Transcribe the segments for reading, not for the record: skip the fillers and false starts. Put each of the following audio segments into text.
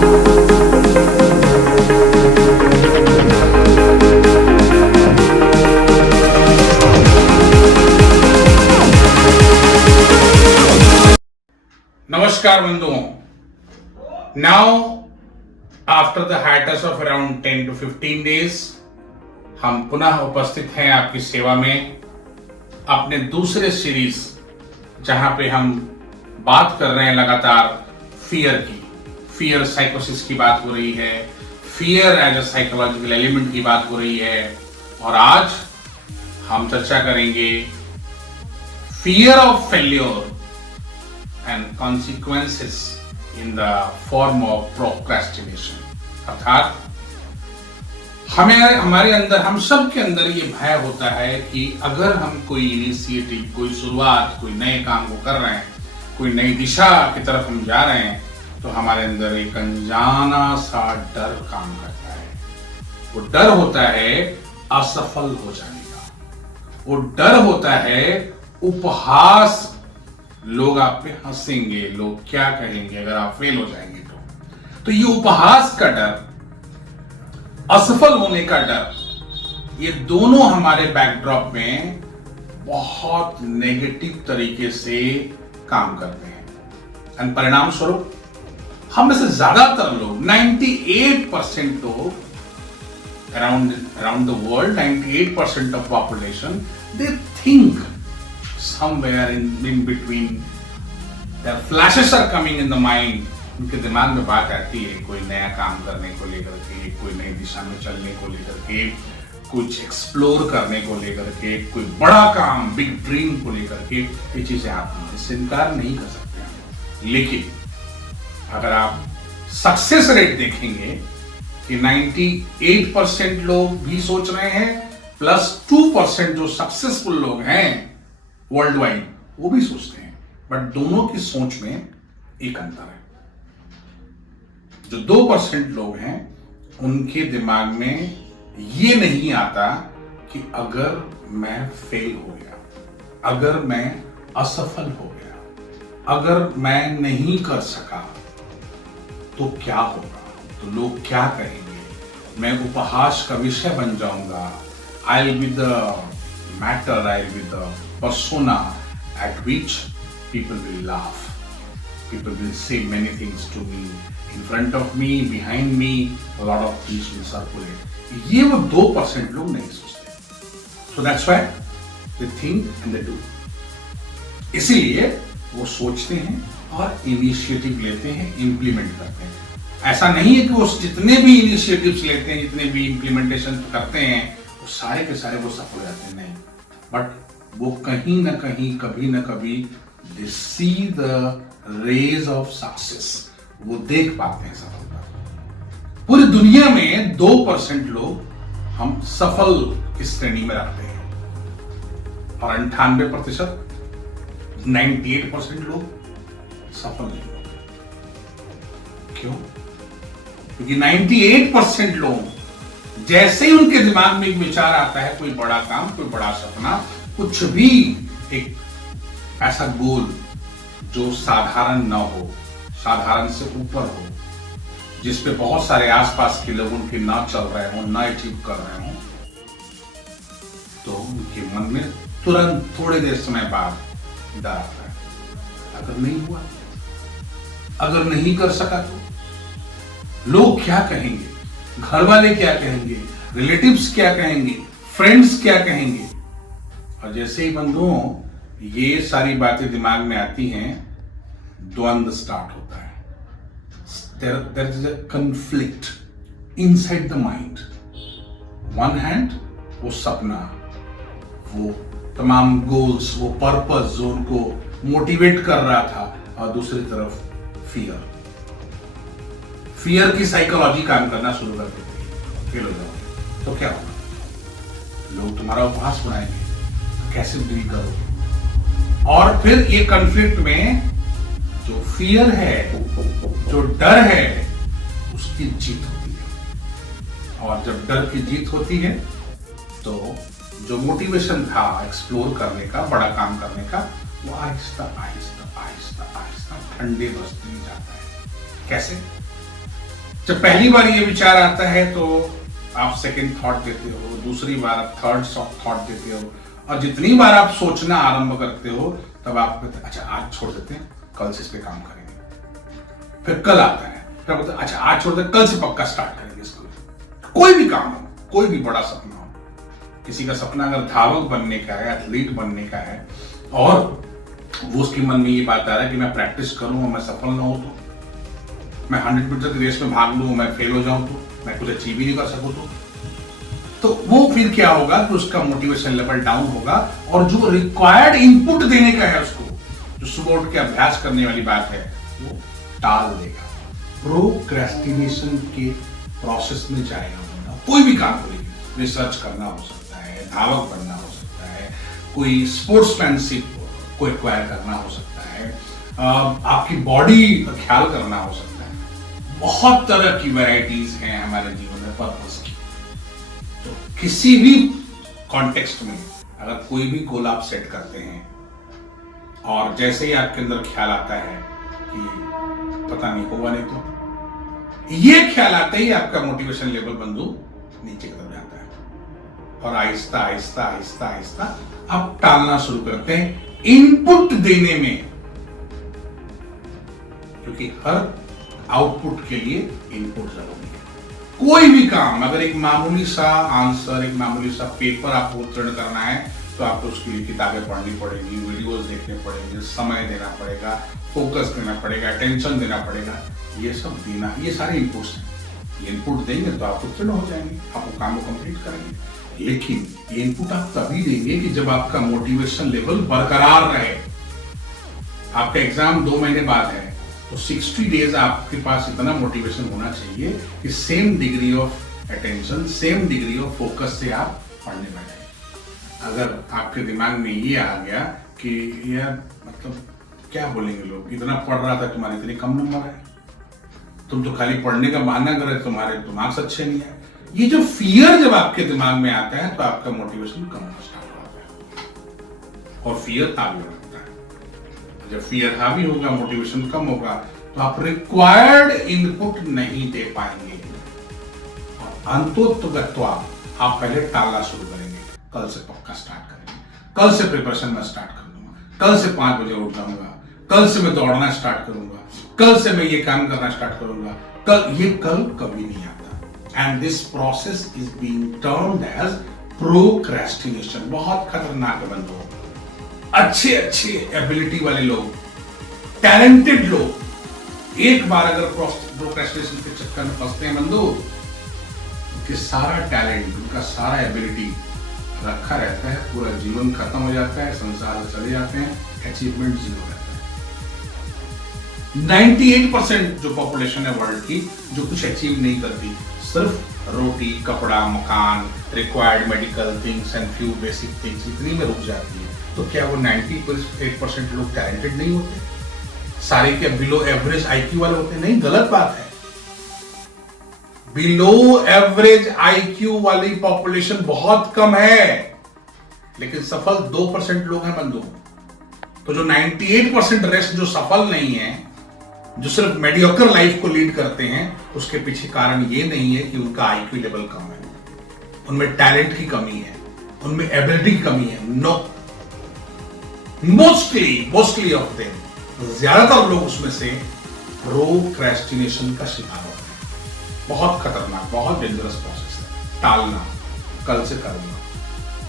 नमस्कार बंधुओं, now after the hiatus of around 10 to 15 days हम पुनः उपस्थित हैं आपकी सेवा में अपने दूसरे सीरीज, जहां पे हम बात कर रहे हैं लगातार फियर की। फियर साइकोसिस की बात हो रही है, fear as a psychological element की बात हो रही है, और आज हम चर्चा करेंगे fear of failure and consequences in the form of procrastination। अर्थात हमारे अंदर, हम सब के अंदर ये भय होता है कि अगर हम कोई इनिशिएटिव, कोई शुरुआत, कोई नए काम को कर रहे हैं, कोई नई दिशा की तरफ हम जा रहे हैं, तो हमारे अंदर एक अनजाना सा डर काम करता है। वो डर होता है असफल हो जाने का, वो डर होता है उपहास, लोग आप पे हंसेंगे, लोग क्या कहेंगे अगर आप फेल हो जाएंगे तो ये उपहास का डर, असफल होने का डर, ये दोनों हमारे बैकड्रॉप में बहुत नेगेटिव तरीके से काम करते हैं। और परिणाम स्वरूप हम में से ज्यादातर लोग, 98% लोग around the world, 98% of population, they think somewhere in between, the flashes are coming in the mind। उनके दिमाग में बात आती है कोई नया काम करने को लेकर के, कोई नई दिशा में चलने को लेकर के, कुछ एक्सप्लोर करने को लेकर के, कोई बड़ा काम, बिग ड्रीम को लेकर के। ये चीजें आप इससे इनकार नहीं कर सकते। लेकिन अगर आप सक्सेस रेट देखेंगे कि 98% लोग भी सोच रहे हैं, प्लस 2% जो सक्सेसफुल लोग हैं वर्ल्ड वाइड, वो भी सोचते हैं, बट दोनों की सोच में एक अंतर है। जो 2% लोग हैं, उनके दिमाग में ये नहीं आता कि अगर मैं फेल हो गया, अगर मैं असफल हो गया, अगर मैं नहीं कर सका तो क्या होगा, तो लोग क्या कहेंगे, मैं उपहास का विषय बन जाऊंगा। I will be the matter, I will be the persona at which people will laugh, people will say many things to me, in front of me, behind me, a lot of things will circulate। ये वो 2% लोग नहीं सोचते। So that's why they think and they do। इसीलिए वो सोचते हैं और इनिशिएटिव लेते हैं, इंप्लीमेंट करते हैं। ऐसा नहीं है कि वो जितने भी इनिशिएटिव्स लेते हैं, जितने भी इंप्लीमेंटेशन करते हैं, वो सारे के सारे वो सफल हो जाते हैं, नहीं, बट वो कहीं ना कहीं, कभी ना कभी they see the rays of success, वो देख पाते हैं सफलता। पूरी दुनिया में 2% लोग हम सफल की श्रेणी में रखते हैं, और 98%, 98% लोग सफल नहीं होते। क्यों? क्योंकि 98% लोग जैसे ही उनके दिमाग में एक विचार आता है, कोई बड़ा काम, कोई बड़ा सपना, कुछ भी एक ऐसा गोल जो साधारण ना हो, साधारण से ऊपर हो, जिस पे बहुत सारे आसपास के लोग उनके ना चल रहे हो, ना अचीव कर रहे हो, तो उनके मन में तुरंत थोड़े देर समय बाद डर आता है। अगर नहीं हुआ, अगर नहीं कर सका तो लोग क्या कहेंगे, घर वाले क्या कहेंगे, रिलेटिव्स क्या कहेंगे, फ्रेंड्स क्या कहेंगे। और जैसे ही बंधुओं ये सारी बातें दिमाग में आती हैं, द्वंद्व स्टार्ट होता है। there is a conflict inside the mind। one hand वो सपना, वो तमाम गोल्स, वो पर्पस जो उनको मोटिवेट कर रहा था, और दूसरी तरफ फियर। फियर की साइकोलॉजी काम करना शुरू कर देती है। फेल हो जाओगे तो क्या होगा, लोग तुम्हारा उपहास बनाएंगे, कैसे डील करोगे। और फिर ये कॉन्फ्लिक्ट में जो फियर है, जो डर है, उसकी जीत होती है। और जब डर की जीत होती है तो जो मोटिवेशन था एक्सप्लोर करने का, बड़ा काम करने का, वो आहिस्ता आहिस्ता आहिस्ता आहिस्ता ठंडे बस्ते में जाता है। कैसे? जब पहली बार ये विचार आता है तो आप सेकंड थॉट देते हो, दूसरी बार आप थर्ड थॉट देते हो, और जितनी बार आप सोचना आरंभ करते हो तब आप कहते हैं अच्छा आज छोड़ देते हैं, कल से इस पे काम करेंगे। फिर कल आता है, फिर बोलते हैं अच्छा आज छोड़ देते, कल से पक्का स्टार्ट करेंगे इसको। कोई भी काम हो, कोई भी बड़ा सपना हो, किसी का सपना अगर धावक बनने का है, एथलीट बनने का है, और वो उसके मन में ये बात आ रहा है कि मैं प्रैक्टिस करूं और मैं सफल ना हो, तो मैं 100 मीटर की रेस में भाग लूं, मैं फेल हो जाऊं, तो मैं कुछ अचीव ही नहीं कर सकूं, तो वो फिर क्या होगा कि उसका मोटिवेशन लेवल डाउन होगा, और जो रिक्वायर्ड इनपुट देने का है उसको, जो सुबह उठ के अभ्यास करने वाली बात है, वो टाल देगा, प्रोक्रेस्टिनेशन के प्रोसेस में जाएगा बंदा। कोई भी काम करेगी, रिसर्च करना हो सकता है, धावक बनना हो सकता है, कोई स्पोर्ट्समैनशिप को एक्वायर करना हो सकता है, आपकी बॉडी का ख्याल करना हो सकता है। बहुत तरह की वैरायटीज हैं हमारे जीवन में पर्पस की। तो किसी भी कॉन्टेक्स्ट में अगर कोई भी गोल आप सेट करते हैं, और जैसे ही आपके अंदर ख्याल आता है कि पता नहीं होगा नहीं, तो ये ख्याल आते ही आपका मोटिवेशन लेवल बंधु नीचे की तरफ जाता है, और आहिस्ता आहिस्ता आहिस्ता आहिस्ता आप टालना शुरू करते हैं इनपुट देने में, क्योंकि हर आउटपुट के लिए इनपुट जरूरी है। कोई भी काम, अगर एक मामूली सा आंसर, एक मामूली सा पेपर आपको उत्तीर्ण करना है, तो आपको उसके लिए किताबें पढ़नी पड़ेगी, वीडियोस देखने पड़ेंगे, समय देना पड़ेगा, फोकस देना पड़ेगा, अटेंशन देना पड़ेगा, ये सब देना, ये सारे इनपुट्स हैं। ये इनपुट देंगे तो आप उत्तीर्ण हो जाएंगे, आप वो काम को कंप्लीट करेंगे। लेकिन ये इनपुट आप तभी देंगे कि जब आपका मोटिवेशन लेवल बरकरार रहे। आपका एग्जाम 2 महीने बाद है, तो 60 डेज आपके पास इतना मोटिवेशन होना चाहिए कि same degree of attention, same degree of focus से आप पढ़ने बैठे। अगर आपके दिमाग में ये आ गया कि यार मतलब क्या बोलेंगे लोग, इतना पढ़ रहा था, तुम्हारे इतने कम नंबर है, तुम तो खाली पढ़ने का बहाना कर रहे, तुम्हारे दिमाग अच्छे नहीं है, ये जो फियर जब आपके दिमाग में आता है तो आपका मोटिवेशन कम होना स्टार्ट होता है, और फियर हावी होता है। जब फियर हावी होगा, मोटिवेशन कम होगा, तो आप रिक्वायर्ड इनपुट नहीं दे पाएंगे, और अंतोत्तगत्वा आप पहले टालना शुरू करेंगे। कल से पक्का स्टार्ट करेंगे, कल से प्रिपरेशन में स्टार्ट कर दूंगा, कल से 5 बजे उठ जाऊंगा, कल से मैं दौड़ना स्टार्ट करूंगा, कल से मैं ये काम करना स्टार्ट करूंगा, कल, ये कल कभी नहीं आता। And this process is being termed as procrastination. बहुत खतरनाक है बंधुओं। अच्छे अच्छे एबिलिटी वाले लोग, टैलेंटेड लोग, एक बार अगर प्रोक्रेस्टिनेशन के चक्कर में फंसते हैं बंधु, उनके सारा टैलेंट, उनका सारा एबिलिटी रखा रहता है, पूरा जीवन खत्म हो जाता है, संसार से चले जाते हैं, अचीवमेंट 0 रहता है। 98% जो पॉपुलेशन है वर्ल्ड की, जो कुछ अचीव नहीं करती, सिर्फ रोटी, कपड़ा, मकान, required medical things and few basic things, इतनी में रुक जाती है। तो क्या वो 98% लोग टैलेंटेड नहीं होते? सारे के बिलो एवरेज आईक्यू वाले होते? नहीं, गलत बात है। बिलो एवरेज आईक्यू वाली पॉपुलेशन बहुत कम है, लेकिन सफल 2% लोग हैं बंधु। तो जो 98% रेस्ट जो सफल नहीं है, जो सिर्फ मेडियोकर लाइफ को लीड करते हैं, उसके पीछे कारण ये नहीं है कि उनका आईक्यू लेवल कम है, उनमें टैलेंट की कमी है, उनमें एबिलिटी की कमी है। नो, मोस्टली ऑफ देम, ज्यादातर लोग उसमें से प्रोक्रेस्टिनेशन का शिकार होते हैं। बहुत खतरनाक, बहुत डेंजरस प्रोसेस है। टालना, कल से करूंगा,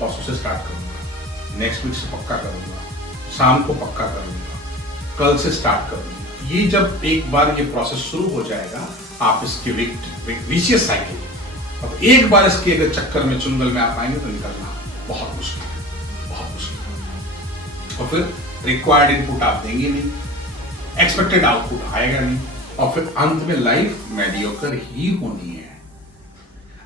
परसों से स्टार्ट करूंगा, नेक्स्ट वीक से पक्का करूंगा, शाम को पक्का करूंगा, कल से स्टार्ट करूंगा। ये जब एक बार ये प्रोसेस शुरू हो जाएगा, आप इसके विशियस साइकिल, अब एक बार इसके अगर चक्कर में, चुंगल में आप आएंगे तो निकलना बहुत मुश्किल है, बहुत मुश्किल है। और फिर रिक्वायर्ड इनपुट आप देंगे नहीं, एक्सपेक्टेड आउटपुट आएगा नहीं, और फिर अंत में लाइफ मेडियोकर ही होनी है।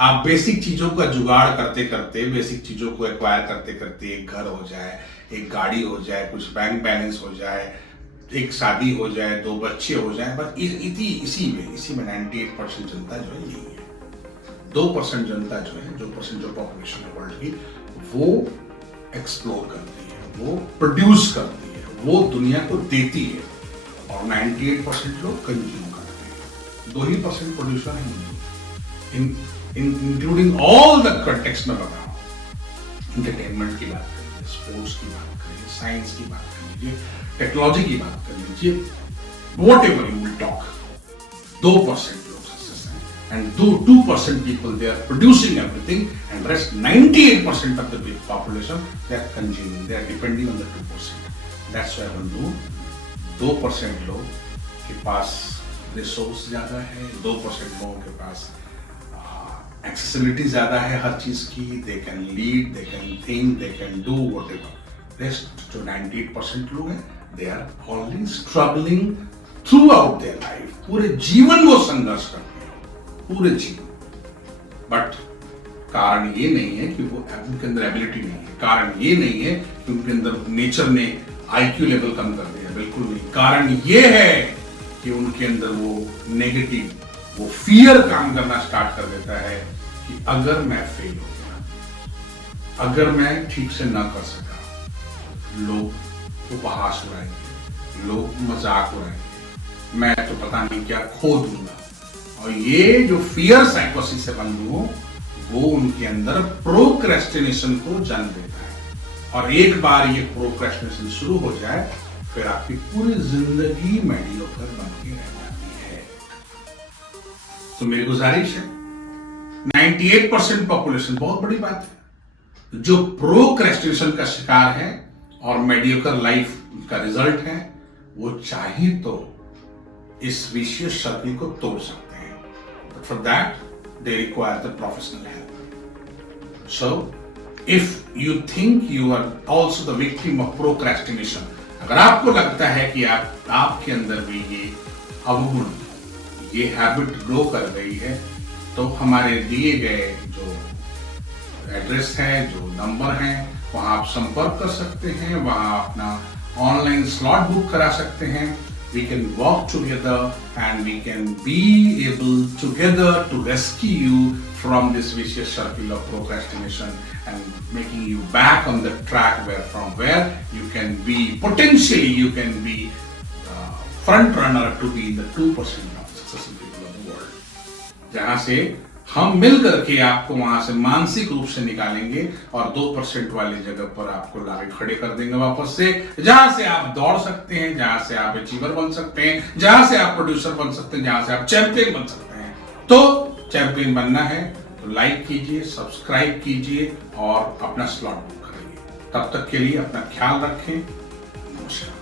आप बेसिक चीजों का जुगाड़ करते करते, बेसिक चीजों को एक्वायर करते करते, एक घर हो जाए, एक गाड़ी हो जाए, कुछ बैंक बैलेंस हो जाए, एक शादी हो जाए, 2 बच्चे हो जाए, बस इसी में 98% जनता जो है यही है। 2% जनता जो है, जो पॉपुलेशन है वर्ल्ड की, वो एक्सप्लोर करती है, वो प्रोड्यूस करती है, वो दुनिया को देती है, और 98% लोग कंज्यूम करते हैं। 2% प्रोड्यूसर हैं इंक्लूडिंग ऑल द कंटेक्स्ट में बता रहा हूं। एंटरटेनमेंट की बात कर लीजिए, स्पोर्ट्स की बात कर लीजिए, साइंस की बात कर लीजिए, टेक्नोलॉजी की बात कर लीजिए, what ever you will talk, 2% लोग सक्सेस हैं and 2% people they are producing everything and rest 98% of the population they are consuming, they are depending on the 2%. That's why बंधु 2% लोग के पास रिसोर्स ज्यादा है, 2% लोगों के पास एक्सेसिबिलिटी ज्यादा है हर चीज की, they can lead, they can think, they can do whatever. Rest जो 98% लोग हैं they are only struggling throughout their life, पूरे जीवन वो संघर्ष करते हैं, पूरे जीवन। बट कारण ये नहीं है कि वो उनके अंदर एबिलिटी नहीं है, कारण ये नहीं है कि उनके अंदर नेचर ने आईक्यू लेवल कम कर दिया, बिल्कुल नहीं। कारण ये है कि उनके अंदर वो नेगेटिव, वो फियर काम करना स्टार्ट कर देता है कि अगर मैं फेल हो गया, अगर मैं ठीक से ना कर सका, लोग उपहास उड़ाएंगे, लोग मजाक उड़ाएंगे, मैं तो पता नहीं क्या खो दूंगा। और ये जो फियर साइकोसिस से बंधु वो उनके अंदर प्रोक्रेस्टिनेशन को जन्म देता है। और एक बार ये प्रोक्रेस्टिनेशन शुरू हो जाए फिर आपकी पूरी जिंदगी मेडियोकर बन के रह जाती है। तो मेरी गुजारिश है, 98% पॉपुलेशन बहुत बड़ी बात है जो प्रोक्रेस्टिनेशन का शिकार है और मेडियोकर लाइफ का रिजल्ट है, वो चाहे तो इस विशियस सर्किल को तोड़ सकते हैं। But for that they require the professional help. So if you think you are also the victim of procrastination, अगर आपको लगता है कि आपके अंदर भी ये अवगुण, ये हैबिट ग्रो कर गई है, तो हमारे दिए गए जो एड्रेस है, जो नंबर है, वहां आप संपर्क कर सकते हैं, वहां अपना ऑनलाइन स्लॉट बुक करा सकते हैं। We can work together and we can be able together to rescue you from this vicious circle of procrastination and making you back on the track where you can be, potentially you can be front runner to be the 2% of successful people of the world. जहां से हम मिल करके आपको वहां से मानसिक रूप से निकालेंगे और 2% वाली जगह पर आपको लाके खड़े कर देंगे वापस से, जहां से आप दौड़ सकते हैं, जहां से आप अचीवर बन सकते हैं, जहां से आप प्रोड्यूसर बन सकते हैं, जहां से आप चैंपियन बन सकते हैं। तो चैंपियन बनना है तो लाइक कीजिए, सब्सक्राइब कीजिए और अपना स्लॉट बुक करिए। तब तक के लिए अपना ख्याल रखें। नमस्कार।